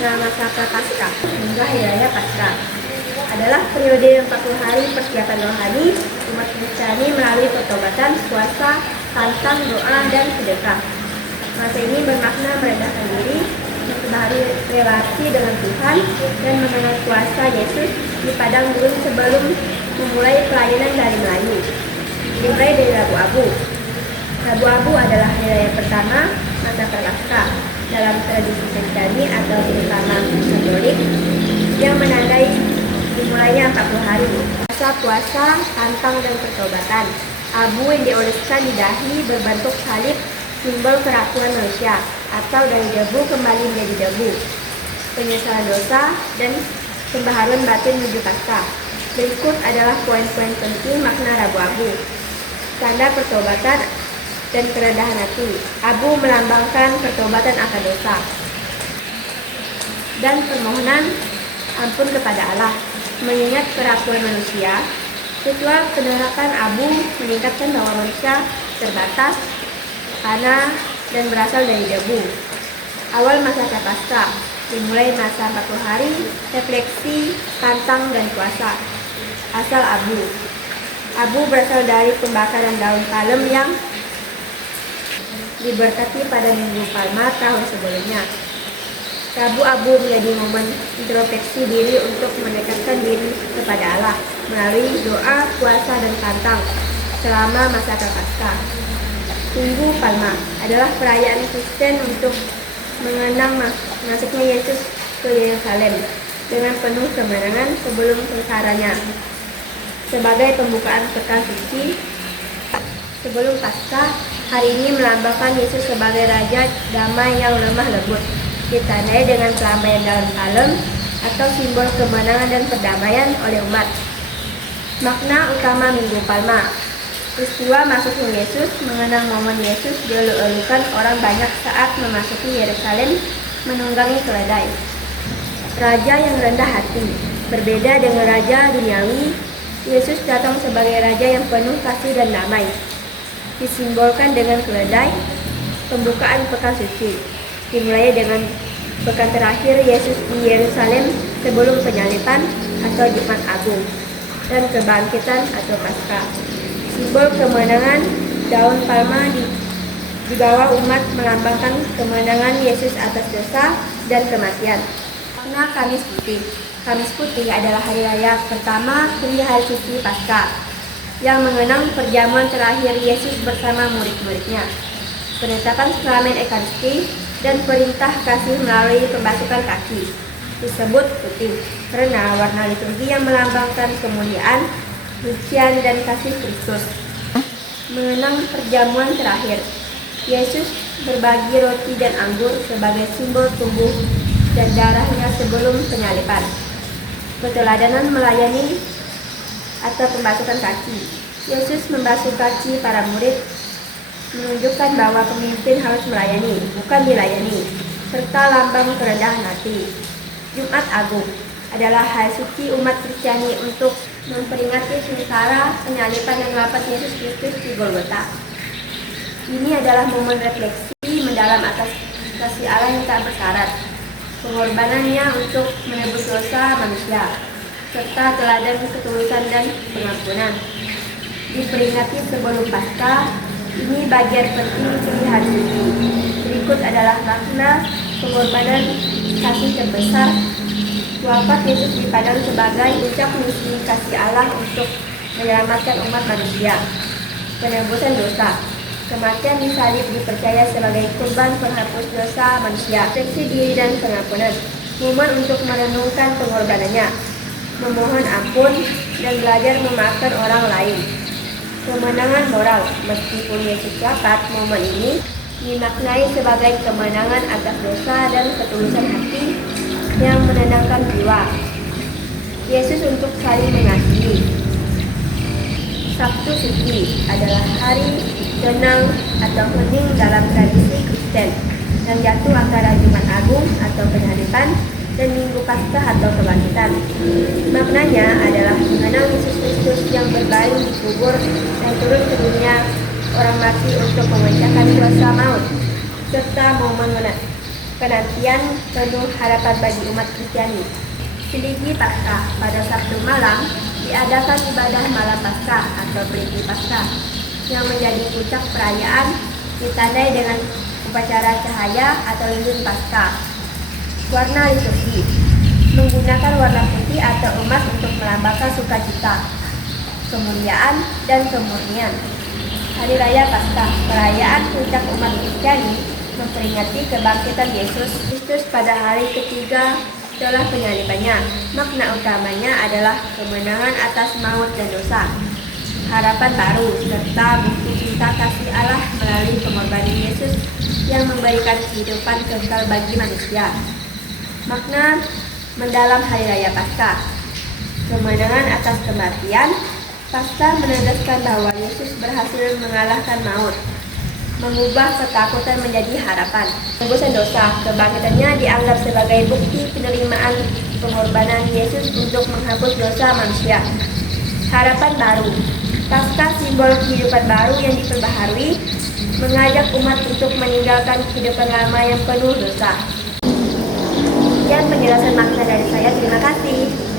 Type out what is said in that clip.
Nah, masa Prapaskah hingga Hari Raya Paskah adalah periode 40 hari persiapan rohani umat Kristiani melalui pertobatan, puasa, tantang, doa, dan sedekah. Masa ini bermakna merendahkan diri, memperbaharui relasi dengan Tuhan, dan mengenal kuasa Yesus di padang gurun sebelum memulai pelayanan dari Melayu. Dimulai dari Rabu Abu. Rabu Abu adalah hari raya pertama masa Prapaskah dalam tradisi Kristiani atau terutama Katolik yang menandai dimulainya 40 hari masa puasa, tantang, dan pertobatan. Abu yang dioleskan di dahi berbentuk salib simbol kerakuan manusia atau dari debu kembali menjadi debu, penyesalan dosa, dan pembaharuan batin menuju Paskah. Berikut adalah poin-poin penting makna Rabu Abu. Tanda pertobatan dan kerendahan hati. Abu melambangkan pertobatan akan dosa dan permohonan ampun kepada Allah. Mengingat kerakuan manusia, ritual penerakan abu meningkatkan bahwa manusia terbatas, fana, dan berasal dari debu. Awal masa Prapaskah dimulai masa 40 hari, refleksi, tantang, dan puasa. Asal abu. Abu berasal dari pembakaran daun palem yang diberkati pada Minggu Palma tahun sebelumnya. Rabu Abu menjadi momen introspeksi diri untuk mendekatkan diri kepada Allah melalui doa, puasa, dan tantang selama masa Prapaskah. Minggu Palma adalah perayaan Kristen untuk mengenang masuknya Yesus ke Yerusalem dengan penuh kemenangan sebelum kengsaranya. Sebagai pembukaan pekan suci sebelum Paskah, hari ini melambangkan Yesus sebagai Raja damai yang lemah lembut, ditandai dengan pelambaian daun palem atau simbol kemenangan dan perdamaian oleh umat. Makna utama Minggu Palma. Peristiwa masuknya Yesus mengenang momen Yesus dielu-elukan orang banyak saat memasuki Yerusalem menunggangi keledai. Raja yang rendah hati. Berbeda dengan raja duniawi, Yesus datang sebagai raja yang penuh kasih dan damai. Disimbolkan dengan keledai. Pembukaan pekan suci dimulai dengan pekan terakhir Yesus di Yerusalem sebelum penyaliban atau Jumat Agung dan kebangkitan atau Paskah. Simbol kemenangan, daun palma di bawah umat melambangkan kemenangan Yesus atas dosa dan kematian. Makna Kamis Putih. Kamis Putih adalah hari raya pertama dari hari suci Paskah yang mengenang perjamuan terakhir Yesus bersama murid-muridnya. Penetapan sakramen Ekaristi dan perintah kasih melalui pembasuhan kaki disebut putih karena warna liturgi yang melambangkan kemuliaan, sucian, dan kasih Kristus. Mengenang perjamuan terakhir, Yesus berbagi roti dan anggur sebagai simbol tubuh dan darahnya sebelum penyaliban. Keteladanan melayani atau pembasuhan kaki. Yesus membasuh kaki para murid menunjukkan bahwa pemimpin harus melayani, bukan dilayani, serta lambang kerendahan hati. Jumat Agung adalah hari suci umat Kristiani untuk memperingati sengsara, penyaliban, dan wafat Yesus Kristus di Golgota. Ini adalah momen refleksi mendalam atas kasih Allah yang tak bersyarat, pengorbanannya untuk menebus dosa manusia, serta teladan ketulusan dan pengampunan. Diperingati sebelum Paskah, ini bagian penting dari hari suci. Berikut adalah makna pengorbanan kasih terbesar wafat Yesus di padang sebagai puncak misi kasih Allah untuk menyelamatkan umat manusia. Penebusan dosa. Kematian di salib dipercaya sebagai kurban penghapus dosa manusia. Refleksi diri dan pengampunan. Momen untuk merenungkan pengorbanannya, memohon ampun, dan belajar memaafkan orang lain. Kemenangan moral. Meskipun Yesus wafat, momen ini dimaknai sebagai kemenangan atas dosa dan ketulusan hati yang menenangkan jiwa. Yesus untuk saling mengasihi. Sabtu Suci adalah hari tenang atau hening dalam tradisi Kristen yang jatuh antara Jumat Agung atau penyaliban dan Minggu Paskah atau kebangkitan. Maknanya adalah mengenang Yesus Kristus yang berbaring di kubur dan turun ke dunia orang mati untuk memecahkan kuasa maut, serta momen penantian penuh harapan bagi umat Kristiani. Seligi Paskah, pada Sabtu malam diadakan ibadah malam Paskah atau Preti Paskah yang menjadi puncak perayaan, ditandai dengan upacara cahaya atau lilin Paskah. Warna liturgi menggunakan warna putih atau emas untuk melambangkan sukacita, kemuliaan, dan kemurnian. Hari Raya Paskah, perayaan puncak umat Kristiani, memperingati kebangkitan Yesus Kristus pada hari ketiga setelah penyalibannya. Makna utamanya adalah kemenangan atas maut dan dosa, harapan baru, serta bukti cinta kasih Allah melalui pengorbanan Yesus yang memberikan kehidupan kekal bagi manusia. Makna mendalam Hari Raya Paskah, kemenangan atas kematian. Paskah menegaskan bahwa Yesus berhasil mengalahkan maut, mengubah ketakutan menjadi harapan. Tebusan dosa, kebangkitannya dianggap sebagai bukti penerimaan pengorbanan Yesus untuk menghapus dosa manusia. Harapan baru, Paskah simbol kehidupan baru yang diperbaharui, mengajak umat untuk meninggalkan kehidupan lama yang penuh dosa. Sekian penjelasan makna dari saya, terima kasih.